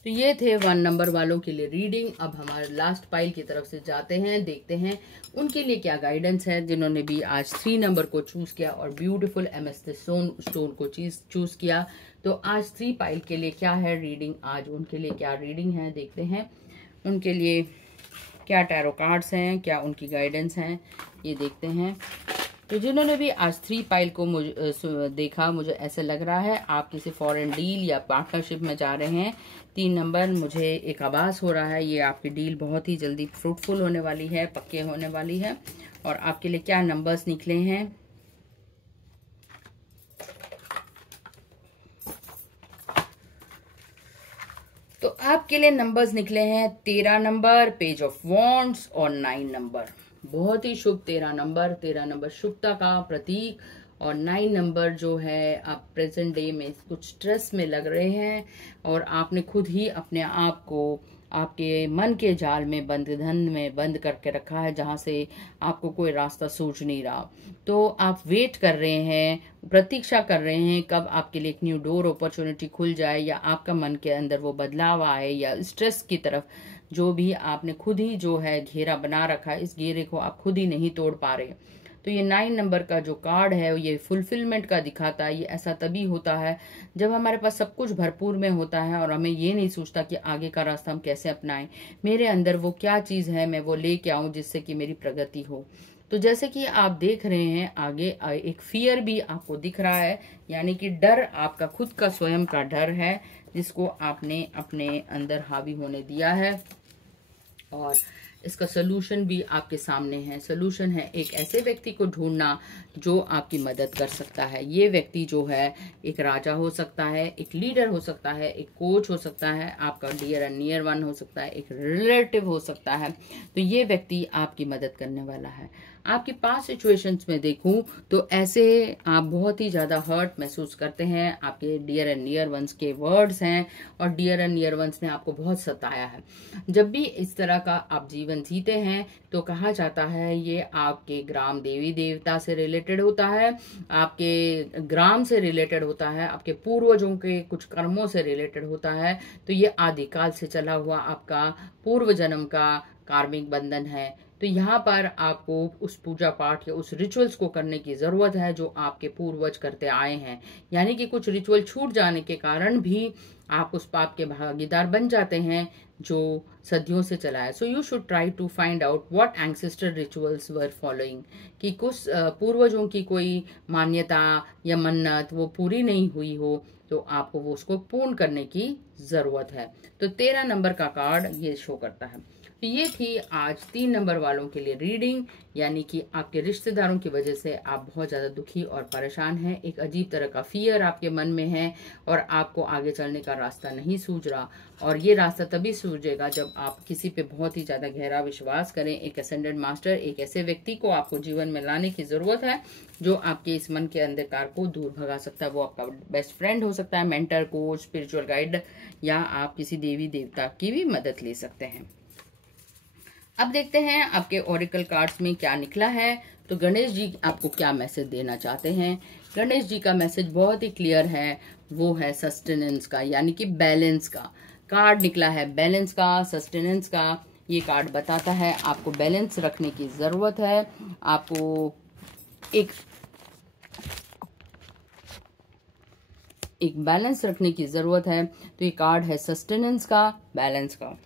तो ये थे 1 नंबर वालों के लिए रीडिंग। अब हमारे लास्ट पाइल की तरफ से जाते हैं, देखते हैं उनके लिए क्या गाइडेंस है, जिन्होंने भी आज 3 नंबर को चूज किया और ब्यूटीफुल एमेथिस्ट स्टोन को चूज किया। तो आज 3 पाइल के लिए क्या है रीडिंग, आज उनके लिए क्या रीडिंग है, देखते हैं उनके लिए क्या टैरो कार्ड्स हैं, क्या उनकी गाइडेंस हैं, ये देखते हैं। तो जिन्होंने भी आज 3 पाइल को देखा, मुझे ऐसे लग रहा है आप किसी फॉरेन डील या पार्टनरशिप में जा रहे हैं। 3 नंबर मुझे एक आभास हो रहा है, ये आपकी डील बहुत ही जल्दी फ्रूटफुल होने वाली है, पक्के होने वाली है। और आपके लिए क्या नंबर्स निकले हैं, तो आपके लिए नंबर्स निकले हैं 13 नंबर, पेज ऑफ वॉन्ड्स, और 9 नंबर। बहुत ही शुभ 13 नंबर। 13 नंबर शुभता का प्रतीक, और 9 नंबर जो है आप प्रेजेंट डे में कुछ स्ट्रेस में लग रहे हैं, और आपने खुद ही अपने आप को आपके मन के जाल में बंधन में बंद करके रखा है, जहां से आपको कोई रास्ता सूझ नहीं रहा। तो आप वेट कर रहे हैं, प्रतीक्षा कर रहे हैं कब आपके लिए एक न्यू डोर अपॉर्चुनिटी खुल जाए, या आपका मन के अंदर वो बदलाव आए, या स्ट्रेस की तरफ जो भी आपने खुद ही जो है घेरा बना रखा है, इस घेरे को आप खुद ही नहीं तोड़ पा रहे। तो ये 9 नंबर का जो कार्ड है ये फुलफिलमेंट का दिखाता है। ये ऐसा तभी होता है जब हमारे पास सब कुछ भरपूर में होता है और हमें ये नहीं सोचता कि आगे का रास्ता हम कैसे अपनाएं, मेरे अंदर वो क्या चीज है मैं वो लेके आऊं जिससे कि मेरी प्रगति हो। तो जैसे कि आप देख रहे हैं आगे एक फियर भी आपको दिख रहा है, यानी कि डर, आपका खुद का स्वयं का डर है जिसको आपने अपने अंदर हावी होने दिया है। और इसका सोल्यूशन भी आपके सामने है। सोल्यूशन है एक ऐसे व्यक्ति को ढूंढना जो आपकी मदद कर सकता है। ये व्यक्ति जो है एक राजा हो सकता है, एक लीडर हो सकता है, एक कोच हो सकता है, आपका डियर एंड नियर वन हो सकता है, एक रिलेटिव हो सकता है। तो ये व्यक्ति आपकी मदद करने वाला है। आपकी पास्ट सिचुएशंस में देखूं तो ऐसे आप बहुत ही ज्यादा हर्ट महसूस करते हैं, आपके डियर एंड नियर वंस के वर्ड्स हैं, और डियर एंड नियर वंस ने आपको बहुत सताया है। जब भी इस तरह का आप जीवन जीते हैं तो कहा जाता है ये आपके ग्राम देवी देवता से रिलेटेड होता है, आपके ग्राम से रिलेटेड होता है, आपके पूर्वजों के कुछ कर्मों से रिलेटेड होता है। तो ये आदिकाल से चला हुआ आपका पूर्व जन्म का कार्मिक बंधन है। तो यहाँ पर आपको उस पूजा पाठ या उस रिचुअल्स को करने की ज़रूरत है जो आपके पूर्वज करते आए हैं। यानी कि कुछ रिचुअल छूट जाने के कारण भी आप उस पाप के भागीदार बन जाते हैं जो सदियों से चला है। So you should try to find out what ancestor rituals were following, कि कुछ पूर्वजों की कोई मान्यता या मन्नत वो पूरी नहीं हुई हो तो आपको वो उसको पूर्ण करने की ज़रूरत है। तो 13 नंबर का कार्ड ये शो करता है। तो ये थी आज 3 नंबर वालों के लिए रीडिंग, यानी कि आपके रिश्तेदारों की वजह से आप बहुत ज़्यादा दुखी और परेशान हैं। एक अजीब तरह का फियर आपके मन में है और आपको आगे चलने का रास्ता नहीं सूझ रहा। और ये रास्ता तभी सूझेगा जब आप किसी पे बहुत ही ज़्यादा गहरा विश्वास करें। एक असेंडेंट मास्टर, एक ऐसे व्यक्ति को आपको जीवन में लाने की ज़रूरत है जो आपके इस मन के अंधकार को दूर भगा सकता है। वो आपका बेस्ट फ्रेंड हो सकता है, मेंटर, कोच, स्पिरिचुअल गाइड, या आप किसी देवी देवता की भी मदद ले सकते हैं। अब देखते हैं आपके ओरेकल कार्ड्स में क्या निकला है। तो गणेश जी आपको क्या मैसेज देना चाहते हैं। गणेश जी का मैसेज बहुत ही क्लियर है, वो है सस्टेनेंस का, यानी कि बैलेंस का कार्ड निकला है। बैलेंस का, सस्टेनेंस का ये कार्ड बताता है आपको बैलेंस रखने की जरूरत है। आपको एक बैलेंस रखने की जरूरत है। तो ये कार्ड है सस्टेनेंस का, बैलेंस का।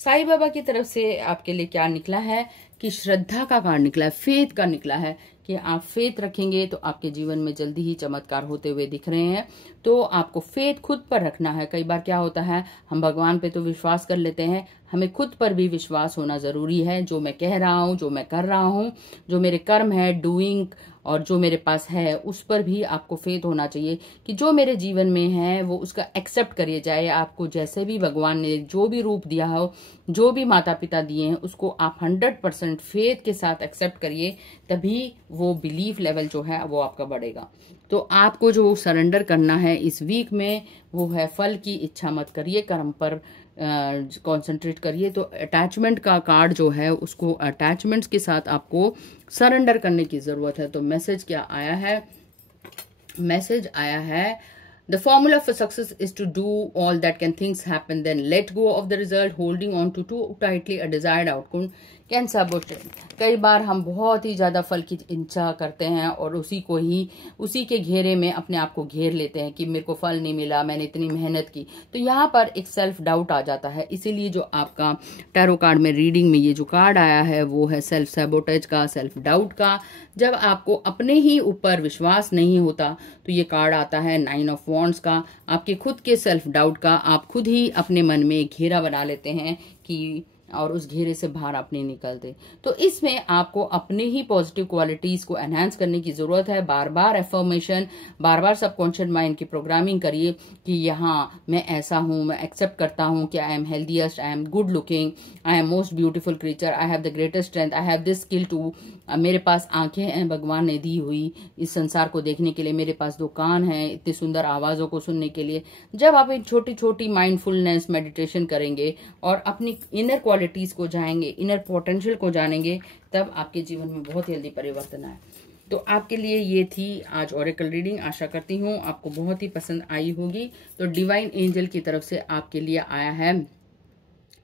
साईं बाबा की तरफ से आपके लिए क्या निकला है कि श्रद्धा का कार्ड निकला है, फेथ का निकला है कि आप फेथ रखेंगे तो आपके जीवन में जल्दी ही चमत्कार होते हुए दिख रहे हैं। तो आपको फेथ खुद पर रखना है। कई बार क्या होता है, हम भगवान पे तो विश्वास कर लेते हैं, हमें खुद पर भी विश्वास होना जरूरी है। जो मैं कह रहा हूँ, जो मैं कर रहा हूँ, जो मेरे कर्म है, डूइंग, और जो मेरे पास है उस पर भी आपको फेथ होना चाहिए कि जो मेरे जीवन में है वो उसका एक्सेप्ट करिए। जाए आपको जैसे भी भगवान ने जो भी रूप दिया हो, जो भी माता पिता दिए हैं, उसको आप 100% फेथ के साथ एक्सेप्ट करिए, तभी वो बिलीफ लेवल जो है वो आपका बढ़ेगा। तो आपको जो सरेंडर करना है इस वीक में वो है फल की इच्छा मत करिए, कर्म पर कंसंट्रेट करिए। तो अटैचमेंट का कार्ड जो है उसको अटैचमेंट्स के साथ आपको सरेंडर करने की जरूरत है। तो मैसेज क्या आया है, मैसेज आया है The formula for success is to do all that can things happen, then let go of the result, holding on to too tightly a desired outcome can sabotage। कई बार हम बहुत ही ज्यादा फल की इच्छा करते हैं और उसी के घेरे में अपने आप को घेर लेते हैं कि मेरे को फल नहीं मिला, मैंने इतनी मेहनत की। तो यहाँ पर एक सेल्फ डाउट आ जाता है। इसीलिए जो आपका टैरो कार्ड में रीडिंग में ये जो कार्ड आया है वो है सेल्फ सैबोटेज का, सेल्फ डाउट का। जब आपको अपने ही ऊपर विश्वास नहीं होता तो ये कार्ड आता है 9 ऑफ वॉन्ड्स का, आपके खुद के सेल्फ डाउट का। आप खुद ही अपने मन में एक घेरा बना लेते हैं कि और उस घेरे से बाहर आप नहीं निकलते। तो इसमें आपको अपने ही पॉजिटिव क्वालिटीज को एनहांस करने की जरूरत है। बार बार एफर्मेशन, बार बार सबकॉन्शियस माइंड की प्रोग्रामिंग करिए कि यहाँ मैं ऐसा हूँ, मैं एक्सेप्ट करता हूँ कि I am healthiest, I am good looking, I am most beautiful creature, I have the greatest strength, I have this skill to, मेरे पास आंखें हैं भगवान ने दी हुई इस संसार को देखने के लिए, मेरे पास 2 कान हैं इतनी सुंदर आवाजों को सुनने के लिए। जब आप एक छोटी छोटी माइंडफुलनेस मेडिटेशन करेंगे और अपनी इनर क्वालिटीज को जाएंगे, इनर पोटेंशियल को जानेंगे, तब आपके जीवन में बहुत जल्दी परिवर्तन आए। तो आपके लिए ये थी आज ओरेकल रीडिंग। आशा करती हूँ आपको बहुत ही पसंद आई होगी। तो डिवाइन एंजल की तरफ से आपके लिए आया है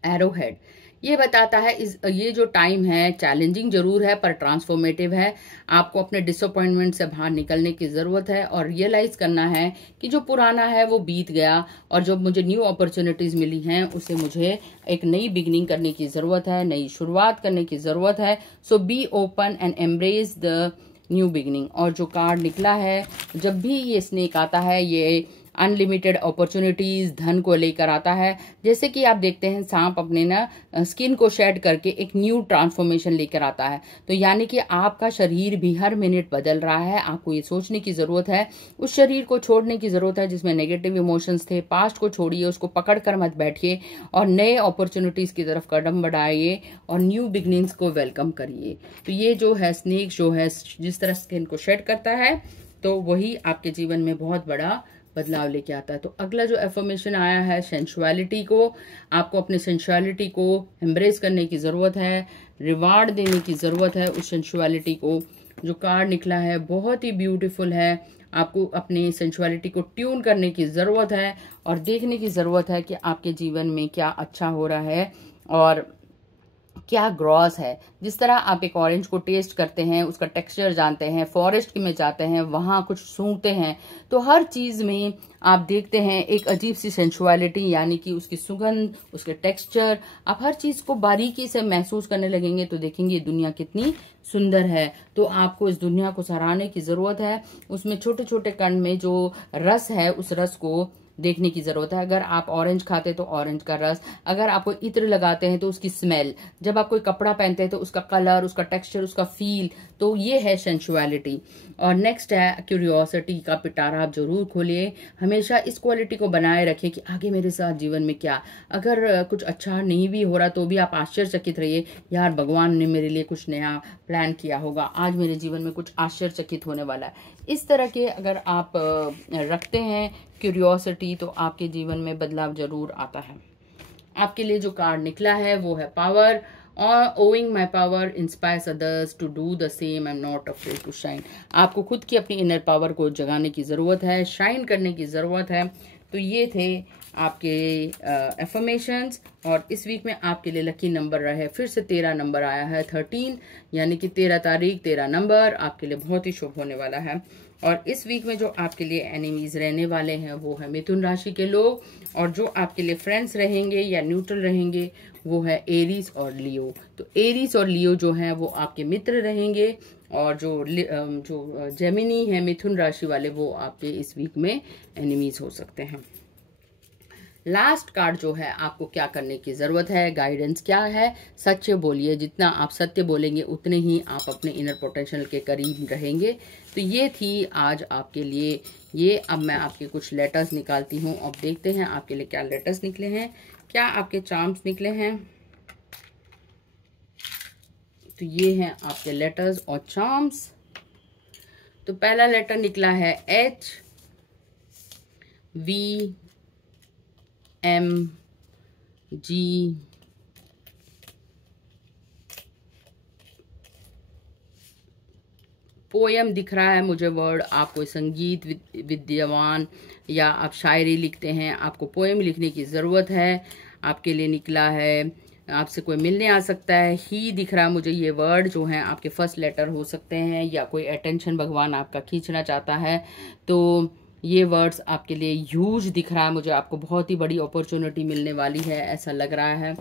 एरो हेड। ये बताता है ये जो टाइम है चैलेंजिंग जरूर है पर ट्रांसफॉर्मेटिव है। आपको अपने डिसअपॉइंटमेंट से बाहर निकलने की जरूरत है और रियलाइज करना है कि जो पुराना है वो बीत गया और जो मुझे न्यू अपॉर्चुनिटीज मिली हैं उसे मुझे एक नई बिगिनिंग करने की जरूरत है, नई शुरुआत करने की जरूरत है। So be open and embrace the new beginning. और जो कार्ड निकला है, जब भी ये स्नेक आता है ये अनलिमिटेड अपॉर्चुनिटीज, धन को लेकर आता है। जैसे कि आप देखते हैं सांप अपने ना स्किन को शेड करके एक न्यू ट्रांसफॉर्मेशन लेकर आता है। तो यानी कि आपका शरीर भी हर मिनट बदल रहा है। आपको ये सोचने की जरूरत है, उस शरीर को छोड़ने की जरूरत है जिसमें नेगेटिव इमोशंस थे। पास्ट को छोड़िए, उसको पकड़ कर मत बैठिए और नए अपॉर्चुनिटीज की तरफ कदम बढ़ाइए और न्यू बिगनिंग्स को वेलकम करिए। तो ये जो है स्नेक जो है जिस तरह स्किन को शेड करता है तो वही आपके जीवन में बहुत बड़ा बदलाव लेके आता है। तो अगला जो एफर्मेशन आया है सेंसुअलिटी को, आपको अपने सेंसुअलिटी को एम्ब्रेस करने की जरूरत है, रिवार्ड देने की जरूरत है उस सेंसुअलिटी को। जो कार्ड निकला है बहुत ही ब्यूटीफुल है। आपको अपनी सेंसुअलिटी को ट्यून करने की जरूरत है और देखने की जरूरत है कि आपके जीवन में क्या अच्छा हो रहा है और क्या ग्रॉस है। जिस तरह आप एक ऑरेंज को टेस्ट करते हैं, उसका टेक्सचर जानते हैं, फॉरेस्ट में जाते हैं, वहां कुछ सूंघते हैं, तो हर चीज में आप देखते हैं एक अजीब सी सेंसुअलिटी, यानी कि उसकी सुगंध, उसके टेक्सचर, आप हर चीज को बारीकी से महसूस करने लगेंगे तो देखेंगे दुनिया कितनी सुंदर है। तो आपको इस दुनिया को सराहने की जरूरत है। उसमें छोटे छोटे कण में जो रस है, उस रस को देखने की जरूरत है। अगर आप ऑरेंज खाते हैं तो ऑरेंज का रस, अगर आप कोई इत्र लगाते हैं तो उसकी स्मेल, जब आप कोई कपड़ा पहनते हैं तो उसका कलर, उसका टेक्सचर, उसका फील, तो ये है सेंसुअलिटी। और नेक्स्ट है क्यूरियोसिटी का पिटारा आप जरूर खोलिए। हमेशा इस क्वालिटी को बनाए रखें कि आगे मेरे साथ जीवन में क्या, अगर कुछ अच्छा नहीं भी हो रहा तो भी आप आश्चर्यचकित रहिए, यार भगवान ने मेरे लिए कुछ नया प्लान किया होगा, आज मेरे जीवन में कुछ आश्चर्यचकित होने वाला है। इस तरह के अगर आप रखते हैं क्यूरियोसिटी तो आपके जीवन में बदलाव जरूर आता है। आपके लिए जो कार्ड निकला है वो है power. Owing my power inspires others to do the same, I am not afraid to shine. आपको खुद की अपनी इनर पावर को जगाने की जरूरत है, शाइन करने की जरूरत है। तो ये थे आपके एफर्मेशंस। और इस वीक में आपके लिए लकी नंबर रहे, फिर से 13 नंबर आया है, 13, यानी कि 13 तारीख, 13 नंबर आपके लिए बहुत ही शुभ होने वाला है। और इस वीक में जो आपके लिए एनिमीज रहने वाले हैं वो है मिथुन राशि के लोग, और जो आपके लिए फ्रेंड्स रहेंगे या न्यूट्रल रहेंगे वो है एरीज और लियो। तो एरीज और लियो जो हैं वो आपके मित्र रहेंगे, और जो जेमिनी है मिथुन राशि वाले, वो आपके इस वीक में एनिमीज हो सकते हैं। लास्ट कार्ड जो है, आपको क्या करने की जरूरत है, गाइडेंस क्या है, सच बोलिए। जितना आप सत्य बोलेंगे उतने ही आप अपने इनर पोटेंशियल के करीब रहेंगे। तो ये थी आज आपके लिए ये। अब मैं आपके कुछ लेटर्स निकालती हूँ, अब देखते हैं आपके लिए क्या लेटर्स निकले हैं, क्या आपके चार्म्स निकले हैं। तो ये हैं आपके लेटर्स और चार्म्स। तो पहला लेटर निकला है H V M G poem दिख रहा है मुझे वर्ड। आप कोई संगीत विद्वान या आप शायरी लिखते हैं, आपको पोयम लिखने की ज़रूरत है। आपके लिए निकला है, आपसे कोई मिलने आ सकता है। ही दिख रहा है मुझे, ये वर्ड जो हैं आपके फर्स्ट लेटर हो सकते हैं, या कोई अटेंशन भगवान आपका खींचना चाहता है। तो ये वर्ड्स आपके लिए ह्यूज दिख रहा है मुझे, आपको बहुत ही बड़ी अपॉर्चुनिटी मिलने वाली है ऐसा लग रहा है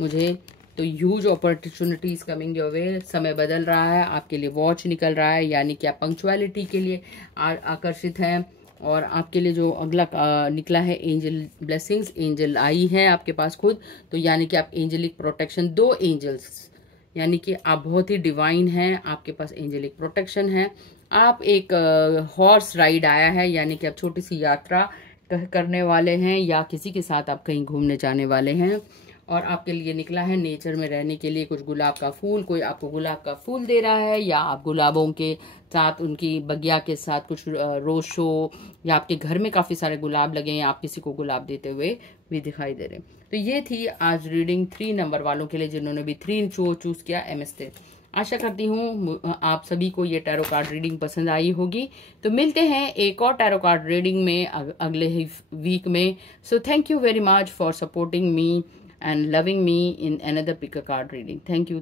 मुझे। तो huge opportunities coming your way. समय बदल रहा है, आपके लिए वॉच निकल रहा है, यानी कि आप पंक्चुअलिटी के लिए आकर्षित हैं। और आपके लिए जो अगला निकला है एंजल ब्लेसिंग्स, एंजल आई है आपके पास खुद, तो यानी कि आप एंजलिक प्रोटेक्शन, 2 एंजल्स, यानी कि आप बहुत ही डिवाइन हैं, आपके पास एंजलिक प्रोटेक्शन है। आप एक हॉर्स राइड आया है, यानी कि आप छोटी सी यात्रा करने वाले हैं, या किसी के साथ आप कहीं घूमने जाने वाले हैं। और आपके लिए निकला है नेचर में रहने के लिए कुछ गुलाब का फूल, कोई आपको गुलाब का फूल दे रहा है, या आप गुलाबों के साथ, उनकी बगिया के साथ कुछ रोज शो, या आपके घर में काफ़ी सारे गुलाब लगे हैं, आप किसी को गुलाब देते हुए भी दिखाई दे रहे हैं। तो ये थी आज रीडिंग 3 नंबर वालों के लिए, जिन्होंने भी 3 चूज किया, एमएसटे। आशा करती हूँ आप सभी को ये टैरो कार्ड रीडिंग पसंद आई होगी। तो मिलते हैं एक और टैरो कार्ड रीडिंग में अगले ही वीक में। So thank you very much for supporting me and loving me in another pick a card reading. Thank you.